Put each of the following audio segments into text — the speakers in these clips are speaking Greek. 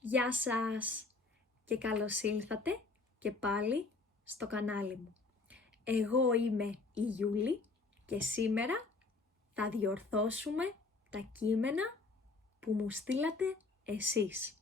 Γεια σας και καλώς ήλθατε και πάλι στο κανάλι μου. Εγώ είμαι η Γιούλη και σήμερα θα διορθώσουμε τα κείμενα που μου στείλατε εσείς.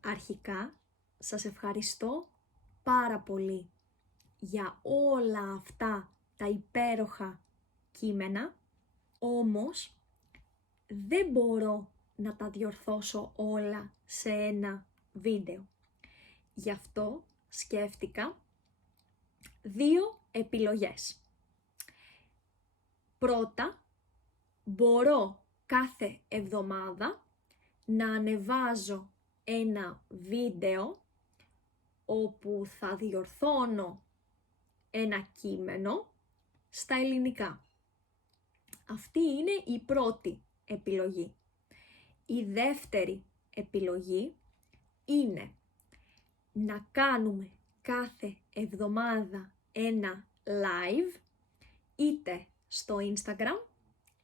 Αρχικά σας ευχαριστώ πάρα πολύ για όλα αυτά τα υπέροχα κείμενα, όμως δεν μπορώ να τα διορθώσω όλα σε ένα βίντεο. Γι' αυτό σκέφτηκα δύο επιλογές. Πρώτα, μπορώ κάθε εβδομάδα να ανεβάζω ένα βίντεο όπου θα διορθώνω ένα κείμενο στα ελληνικά. Αυτή είναι η πρώτη επιλογή. Η δεύτερη επιλογή είναι να κάνουμε κάθε εβδομάδα ένα live, είτε στο Instagram,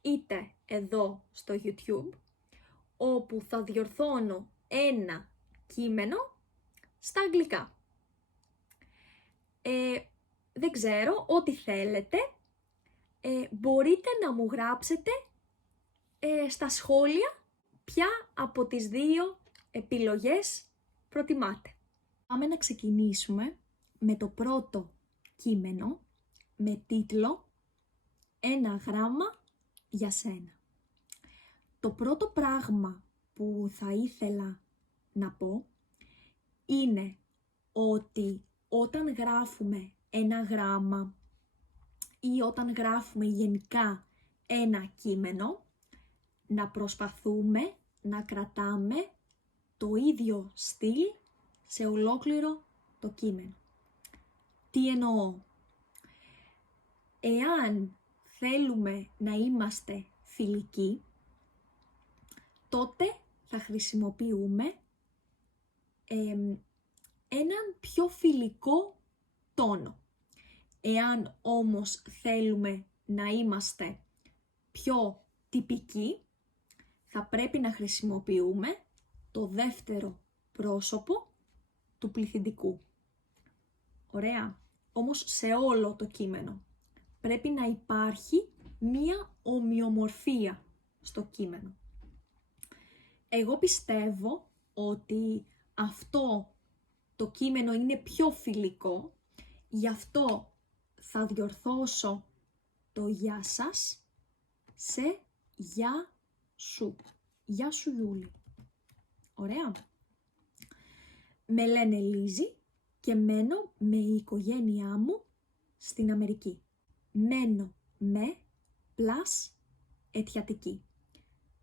είτε εδώ στο YouTube, όπου θα διορθώνω ένα κείμενο στα αγγλικά. Δεν ξέρω, ό,τι θέλετε, μπορείτε να μου γράψετε στα σχόλια ποια από τις δύο επιλογές προτιμάτε. Πάμε να ξεκινήσουμε με το πρώτο κείμενο με τίτλο «Ένα γράμμα για σένα». Το πρώτο πράγμα που θα ήθελα να πω είναι ότι όταν γράφουμε ένα γράμμα ή όταν γράφουμε γενικά ένα κείμενο, να προσπαθούμε να κρατάμε το ίδιο στυλ σε ολόκληρο το κείμενο. Τι εννοώ? Εάν θέλουμε να είμαστε φιλικοί, τότε θα χρησιμοποιούμε έναν πιο φιλικό τόνο. Εάν όμως θέλουμε να είμαστε πιο τυπικοί, θα πρέπει να χρησιμοποιούμε το δεύτερο πρόσωπο του πληθυντικού. Ωραία. Όμως σε όλο το κείμενο πρέπει να υπάρχει μία ομοιομορφία στο κείμενο. Εγώ πιστεύω ότι αυτό το κείμενο είναι πιο φιλικό, γι' αυτό θα διορθώσω το γεια σας σε γεια σου. Γεια σου Γιούλη. Ωραία. Με λένε Λίζη και μένω με η οικογένειά μου στην Αμερική. Μένω με πλας αιτιατική.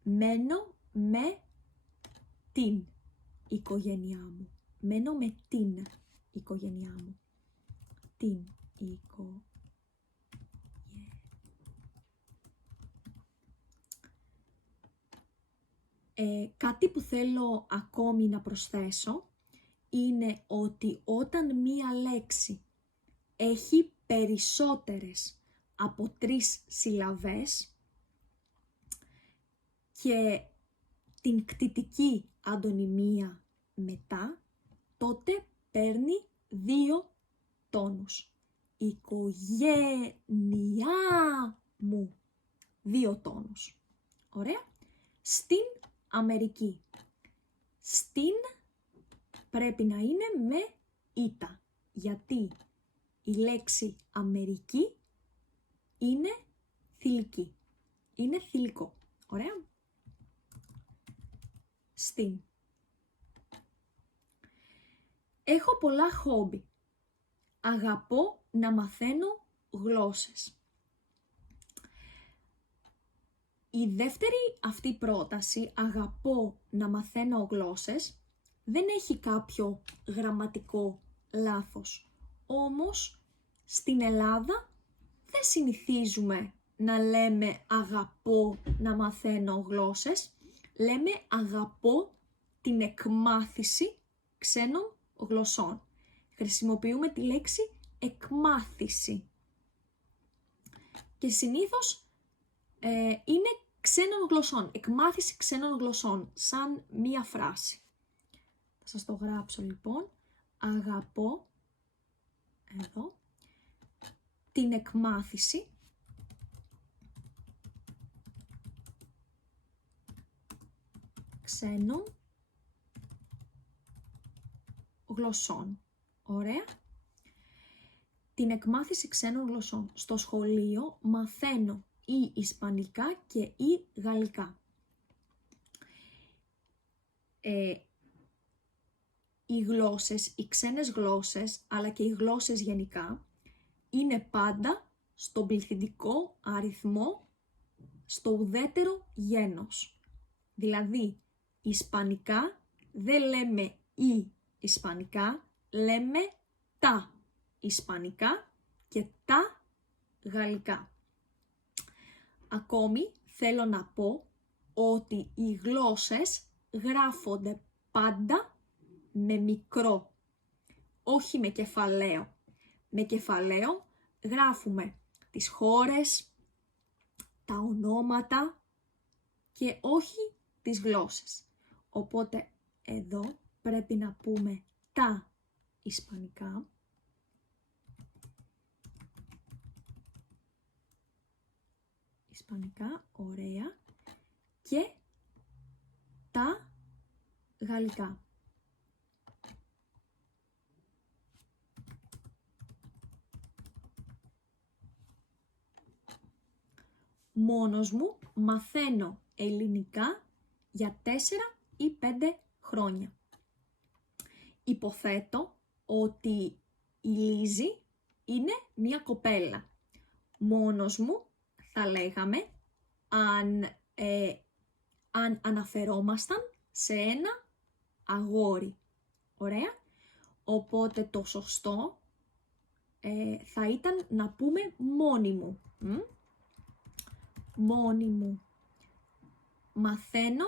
Μένω με την οικογένειά μου. Μένω με την οικογένειά μου. Την οικογένειά. Κάτι που θέλω ακόμη να προσθέσω είναι ότι όταν μία λέξη έχει περισσότερες από 3 συλλαβές και την κτητική αντωνυμία μετά, τότε παίρνει 2 τόνους. Οικογένειά μου. 2 τόνους. Ωραία. Στην Αμερική. Στην πρέπει να είναι με ήτα. Γιατί η λέξη Αμερική είναι θηλυκή. Είναι θηλυκό. Ωραία. Στην. Έχω πολλά χόμπι. Αγαπώ να μαθαίνω γλώσσες. Η δεύτερη αυτή πρόταση, αγαπώ να μαθαίνω γλώσσες, δεν έχει κάποιο γραμματικό λάθος. Όμως, στην Ελλάδα δεν συνηθίζουμε να λέμε αγαπώ να μαθαίνω γλώσσες. Λέμε αγαπώ την εκμάθηση ξένων γλωσσών. Χρησιμοποιούμε τη λέξη εκμάθηση. Και συνήθως είναι ξένων γλωσσών, εκμάθηση ξένων γλωσσών, σαν μία φράση. σας το γράψω λοιπόν. Αγαπώ, εδώ, την εκμάθηση ξένων γλωσσών. Ωραία. Την εκμάθηση ξένων γλωσσών. Στο σχολείο μαθαίνω ή ισπανικά και ή γαλλικά. Οι γλώσσες, οι ξένες γλώσσες, αλλά και οι γλώσσες γενικά, είναι πάντα στον πληθυντικό αριθμό, στο ουδέτερο γένος. Δηλαδή, ισπανικά δεν λέμε ή ισπανικά, λέμε τα ισπανικά και τα γαλλικά. Ακόμη θέλω να πω ότι οι γλώσσες γράφονται πάντα με μικρό, όχι με κεφαλαίο. Με κεφαλαίο γράφουμε τις χώρες, τα ονόματα και όχι τις γλώσσες. Οπότε εδώ πρέπει να πούμε τα ισπανικά, ισπανικά, ωραία, και τα γαλλικά. Μόνος μου μαθαίνω ελληνικά για 4 ή 5 χρόνια. Υποθέτω ότι η Λίζη είναι μια κοπέλα. Μόνος μου θα λέγαμε αν αναφερόμασταν σε ένα αγόρι. Ωραία. Οπότε το σωστό θα ήταν να πούμε μόνη μου. Μόνη μου. Μαθαίνω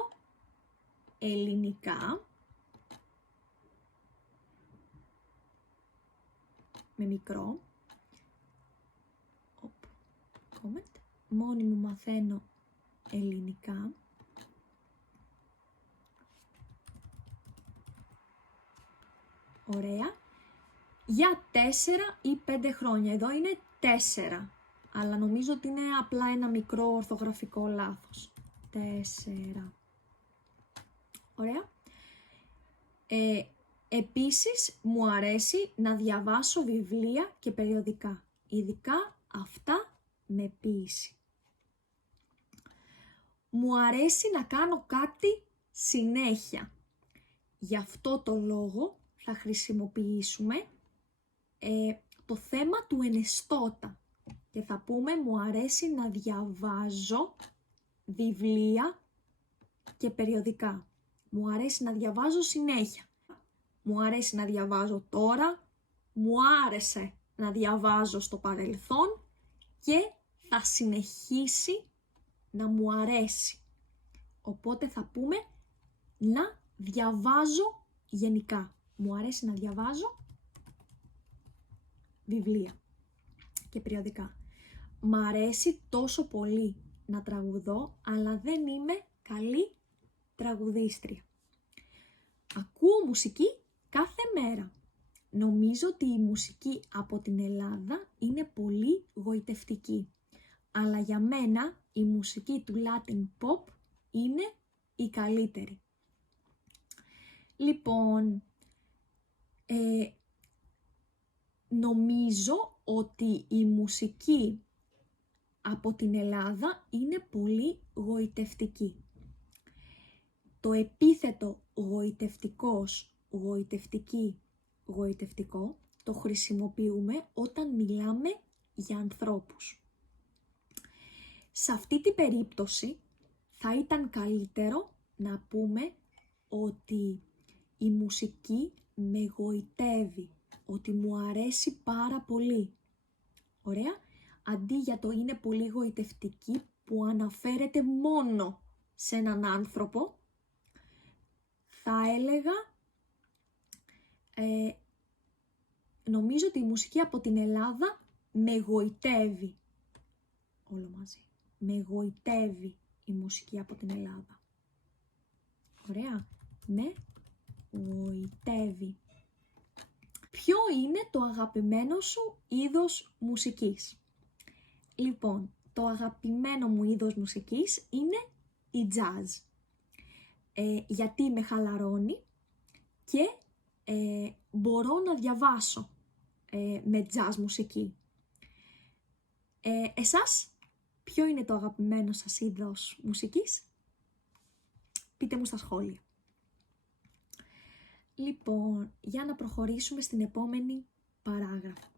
ελληνικά με μικρό. Μόνη μου μαθαίνω ελληνικά ωραία, για 4 ή 5 χρόνια. Εδώ είναι 4, αλλά νομίζω ότι είναι απλά ένα μικρό ορθογραφικό λάθος. 4. Ωραία. Επίσης, μου αρέσει να διαβάσω βιβλία και περιοδικά, ειδικά αυτά με ποίηση. Μου αρέσει να κάνω κάτι συνέχεια. Γι' αυτό το λόγο θα χρησιμοποιήσουμε το θέμα του ενεστώτα και θα πούμε μου αρέσει να διαβάζω βιβλία και περιοδικά. Μου αρέσει να διαβάζω συνέχεια. Μου αρέσει να διαβάζω τώρα, μου άρεσε να διαβάζω στο παρελθόν και θα συνεχίσει να μου αρέσει. Οπότε θα πούμε να διαβάζω γενικά. Μου αρέσει να διαβάζω βιβλία και περιοδικά. Μ' αρέσει τόσο πολύ να τραγουδώ, αλλά δεν είμαι καλή τραγουδίστρια. Ακούω μουσική κάθε μέρα. Νομίζω ότι η μουσική από την Ελλάδα είναι πολύ γοητευτική. Αλλά για μένα η μουσική του Latin Pop είναι η καλύτερη. Λοιπόν, νομίζω ότι η μουσική από την Ελλάδα είναι πολύ γοητευτική. Το επίθετο γοητευτικός, γοητευτική, γοητευτικό το χρησιμοποιούμε όταν μιλάμε για ανθρώπους. Σε αυτή την περίπτωση θα ήταν καλύτερο να πούμε ότι η μουσική με γοητεύει, ότι μου αρέσει πάρα πολύ. Ωραία. Αντί για το είναι πολύ γοητευτική που αναφέρεται μόνο σε έναν άνθρωπο, θα έλεγα νομίζω ότι η μουσική από την Ελλάδα με γοητεύει. Όλο μαζί. Με γοητεύει η μουσική από την Ελλάδα. Ωραία. Με γοητεύει. Ποιο είναι το αγαπημένο σου είδος μουσικής? Λοιπόν, το αγαπημένο μου είδος μουσικής είναι η jazz. Γιατί με χαλαρώνει και μπορώ να διαβάσω με jazz μουσική. Εσάς, ποιο είναι το αγαπημένο σας είδος μουσικής? Πείτε μου στα σχόλια. Λοιπόν, για να προχωρήσουμε στην επόμενη παράγραφο.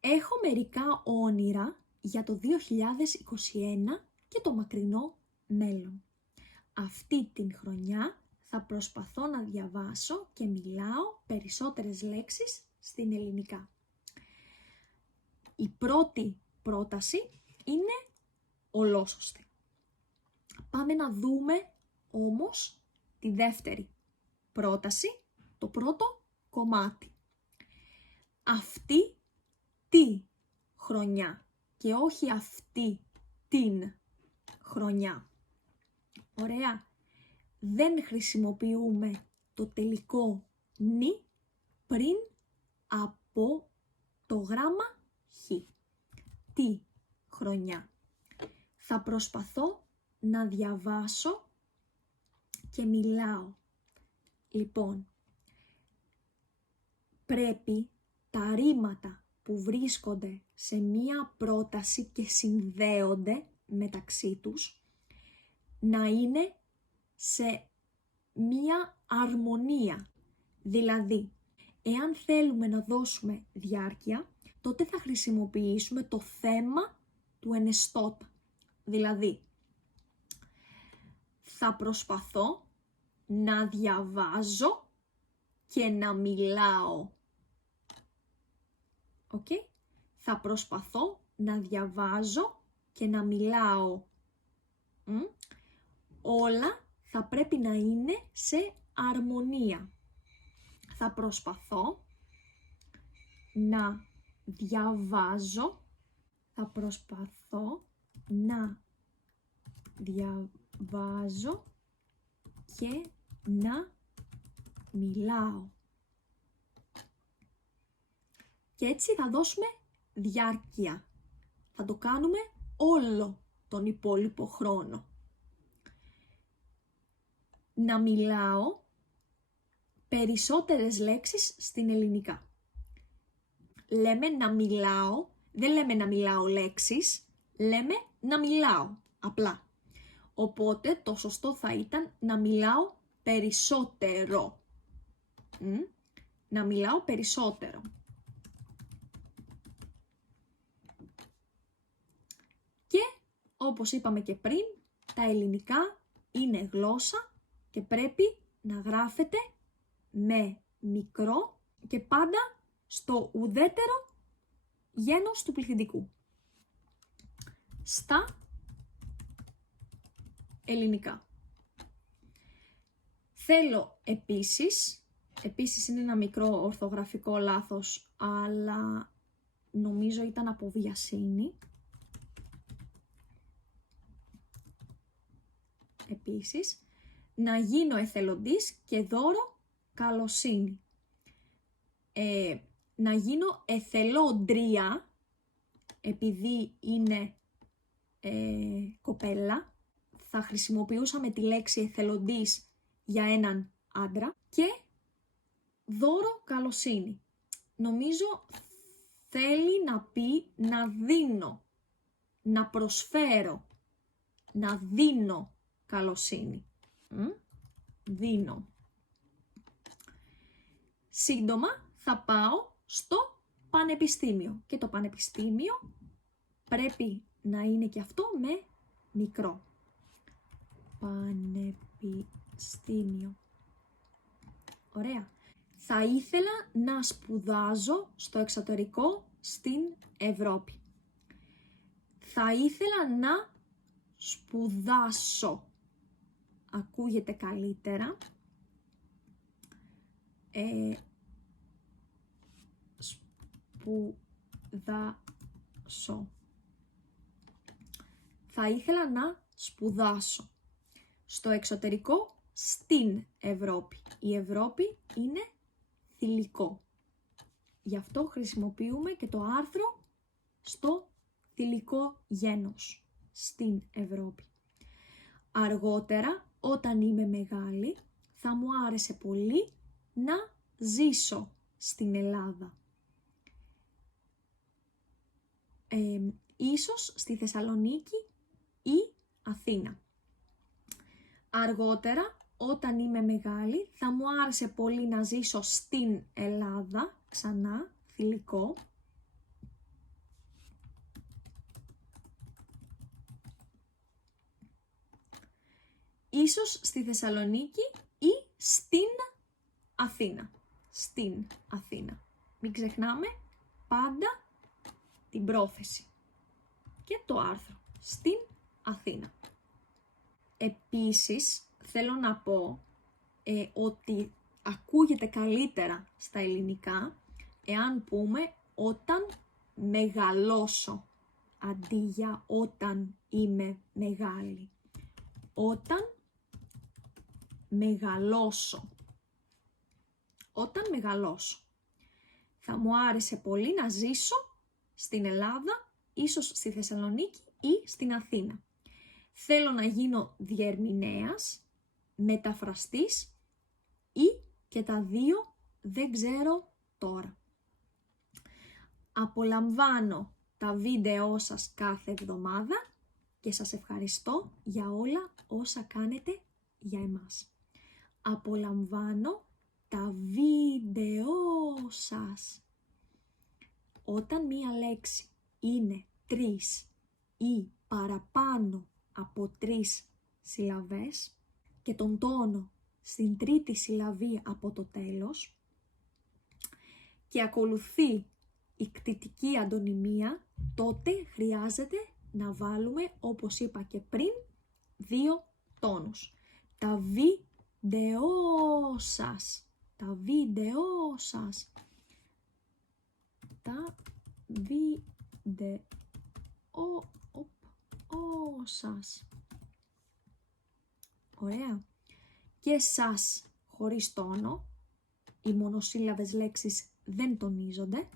Έχω μερικά όνειρα για το 2021 και το μακρινό μέλλον. Αυτή την χρονιά θα προσπαθώ να διαβάσω και μιλάω περισσότερες λέξεις στην ελληνικά. Η πρώτη πρόταση είναι ολόσωστη. Πάμε να δούμε όμως τη δεύτερη πρόταση, το πρώτο κομμάτι. Αυτή τη χρονιά και όχι αυτή την χρονιά. Ωραία. Δεν χρησιμοποιούμε το τελικό νι πριν από το γράμμα χ. Τι χρονιά. Θα προσπαθώ να διαβάσω και μιλάω. Λοιπόν, πρέπει τα ρήματα που βρίσκονται σε μία πρόταση και συνδέονται μεταξύ τους να είναι σε μία αρμονία. Δηλαδή, εάν θέλουμε να δώσουμε διάρκεια, τότε θα χρησιμοποιήσουμε το θέμα του ενεστώτα. Δηλαδή, θα προσπαθώ να διαβάζω και να μιλάω. Okay? Θα προσπαθώ να διαβάζω και να μιλάω. Όλα θα πρέπει να είναι σε αρμονία. Θα προσπαθώ να διαβάζω. Θα προσπαθώ να διαβάζω και να μιλάω. Και έτσι θα δώσουμε διάρκεια. Θα το κάνουμε όλο τον υπόλοιπο χρόνο. Να μιλάω περισσότερες λέξεις στην ελληνικά. Λέμε να μιλάω, δεν λέμε να μιλάω λέξεις, λέμε να μιλάω απλά. Οπότε το σωστό θα ήταν να μιλάω περισσότερο. Να μιλάω περισσότερο. Και όπως είπαμε και πριν, τα ελληνικά είναι γλώσσα και πρέπει να γράφεται με μικρό και πάντα στο ουδέτερο γένος του πληθυντικού. Στα ελληνικά. Θέλω επίσης είναι ένα μικρό ορθογραφικό λάθος, αλλά νομίζω ήταν από βιασύνη. Επίσης, να γίνω εθελοντής και δώρο καλοσύνη. Να γίνω εθελόντρια, επειδή είναι κοπέλα, θα χρησιμοποιούσαμε τη λέξη εθελοντής για έναν άντρα, και δώρο καλοσύνη. Νομίζω θέλει να πει να δίνω, να προσφέρω, να δίνω καλοσύνη. Δίνω. Σύντομα θα πάω στο πανεπιστήμιο και το πανεπιστήμιο πρέπει να είναι και αυτό με μικρό. Πανεπιστήμιο. Ωραία. Θα ήθελα να σπουδάζω στο εξωτερικό στην Ευρώπη. Θα ήθελα να σπουδάσω. Ακούγεται καλύτερα. Σπουδάσω. Θα ήθελα να σπουδάσω στο εξωτερικό στην Ευρώπη. Η Ευρώπη είναι θηλυκό. Γι' αυτό χρησιμοποιούμε και το άρθρο στο θηλυκό γένος. Στην Ευρώπη. Αργότερα, όταν είμαι μεγάλη, θα μου άρεσε πολύ να ζήσω στην Ελλάδα. Ίσως στη Θεσσαλονίκη ή Αθήνα. Αργότερα, όταν είμαι μεγάλη, θα μου άρεσε πολύ να ζήσω στην Ελλάδα, ξανά, θηλυκό. Ίσως στη Θεσσαλονίκη ή στην Αθήνα. Στην Αθήνα. Μην ξεχνάμε πάντα την πρόθεση και το άρθρο. Στην Αθήνα. Επίσης, θέλω να πω ότι ακούγεται καλύτερα στα ελληνικά εάν πούμε όταν μεγαλώσω αντί για όταν είμαι μεγάλη. Όταν μεγαλώσω. Όταν μεγαλώσω. Θα μου άρεσε πολύ να ζήσω στην Ελλάδα, ίσως στη Θεσσαλονίκη ή στην Αθήνα. Θέλω να γίνω διερμηνέας, μεταφραστής ή και τα δύο δεν ξέρω τώρα. Απολαμβάνω τα βίντεό σας κάθε εβδομάδα και σας ευχαριστώ για όλα όσα κάνετε για εμάς. Απολαμβάνω τα βίντεό σας. Όταν μία λέξη είναι 3 ή παραπάνω από 3 συλλαβές και τον τόνο στην τρίτη συλλαβή από το τέλος και ακολουθεί η κτητική αντωνυμία, τότε χρειάζεται να βάλουμε, όπως είπα και πριν, 2 τόνους. Τα βίντεό σας. Τα βίντεό σας. Τα βίντεό σας. Ωραία. Και σας χωρίς τόνο. Οι μονοσύλλαβες λέξεις δεν τονίζονται.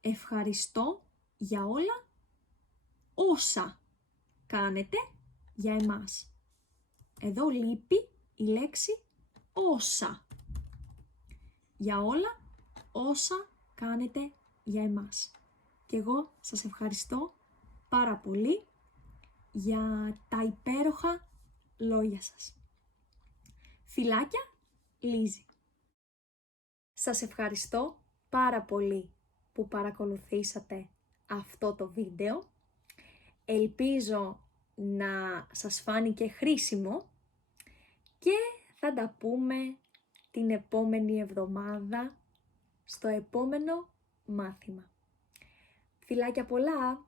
Ευχαριστώ για όλα όσα κάνετε για εμάς. Εδώ λείπει η λέξη όσα. Για όλα όσα κάνετε για εμάς. Και εγώ σας ευχαριστώ πάρα πολύ για τα υπέροχα λόγια σας. Φιλάκια, Λίζη. Σας ευχαριστώ πάρα πολύ που παρακολουθήσατε αυτό το βίντεο. Ελπίζω να σας φάνηκε χρήσιμο και θα τα πούμε την επόμενη εβδομάδα στο επόμενο μάθημα. Φιλάκια πολλά!